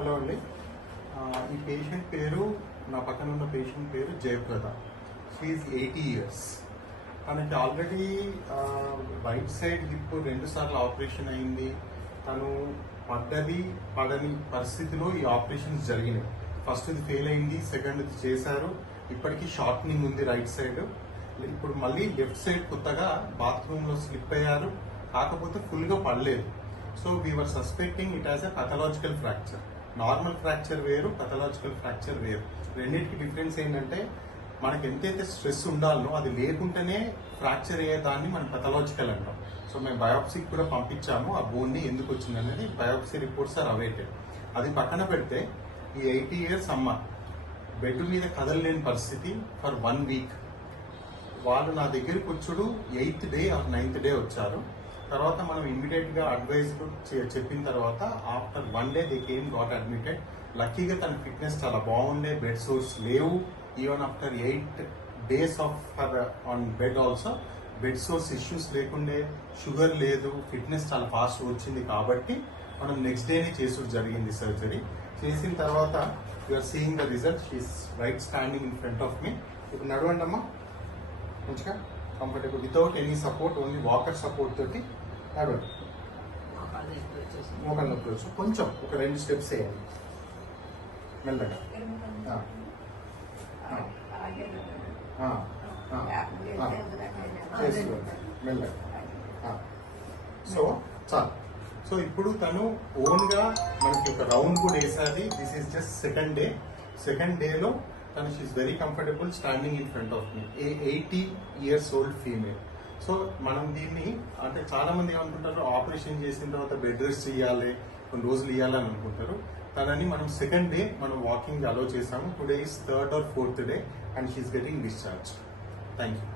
Hello అండి. ఈ patient పేరు, నా పక్కన ఉన్న పేషెంట్ పేరు జయప్రద. She 80 years. తనకి ఆల్రెడీ రైట్ సైడ్ హిప్ 2 సార్లు ఆపరేషన్ అయింది. తను పడని పరిస్థితిలో ఈ ఆపరేషన్స్ జరిగినాయి. ఫస్ట్ది ఫెయిల్ అయింది, సెకండ్ది చేశారు. ఇప్పటికీ షార్ట్నింగ్ ఉంది రైట్ సైడ్. ఇప్పుడు మళ్ళీ లెఫ్ట్ సైడ్ కొత్తగా బాత్రూంలో స్లిప్ అయ్యారు, కాకపోతే ఫుల్గా పడలేదు. So we are suspecting it as a pathological fracture. Normal fracture వేరు, pathological ఫ్రాక్చర్ వేరు. రెండింటికి డిఫరెన్స్ ఏంటంటే, మనకి ఎంతైతే స్ట్రెస్ ఉండాలనో అది లేకుండానే ఫ్రాక్చర్ అయ్యేదాన్ని మనం పెథలాజికల్ అంటాం. సో మేము బయోప్సీకి కూడా పంపించాము, ఆ బోన్ని ఎందుకు వచ్చింది అనేది బయోప్సీ రిపోర్ట్స్ ఆర్ అవైటెడ్. అది పక్కన పెడితే, ఈ 80 years అమ్మ బెడ్ మీద కదలలేని పరిస్థితి ఫర్ 1 week. వాళ్ళు నా దగ్గరికి వచ్చుడు 8th day are 9th day వచ్చారు. తర్వాత మనం ఇమ్మీడియట్ గా అడ్వైజ్ చెప్పిన తర్వాత after 1 day they came, got admitted. లక్కీగా తన ఫిట్నెస్ చాలా బాగుండే, బెడ్ సోర్స్ లేవు. Even after 8 days of on bed also bed source issues లేకుండే, షుగర్ లేదు, ఫిట్నెస్ చాలా ఫాస్ట్ వచ్చింది. కాబట్టి మనం నెక్స్ట్ డేనే చేసుడు జరిగింది సర్జరీ. చేసిన తర్వాత you are seeing the result. She's right standing in front of me. ఇప్పుడు నడవండి అమ్మా మంచిగా, comfortable, without any support, only walker support తోటి నడవండి. మోకాలు నొప్పి వచ్చు, కొంచెం ఒక 2 steps వేయండి మెల్లగా. చేసుకోండి మెల్లగా. సో చాలు. సో ఇప్పుడు తను ఓన్ గా మనకి ఒక రౌండ్ కూడా వేసాది. దిస్ ఈస్ జస్ట్ సెకండ్ డేలో తను she's very comfortable standing in front of me. 80 years old female. So మనం దీన్ని అంటే చాలా మంది ఏమనుకుంటారు, ఆపరేషన్ చేసిన తర్వాత బెడ్ రెస్ట్ చేయాలి, కొన్ని రోజులు ఇవ్వాలని అనుకుంటారు. తనని మనం సెకండ్ డే మనం వాకింగ్ అలో చేసాము. Today is 3rd or 4th day and she's getting discharge. Thank you.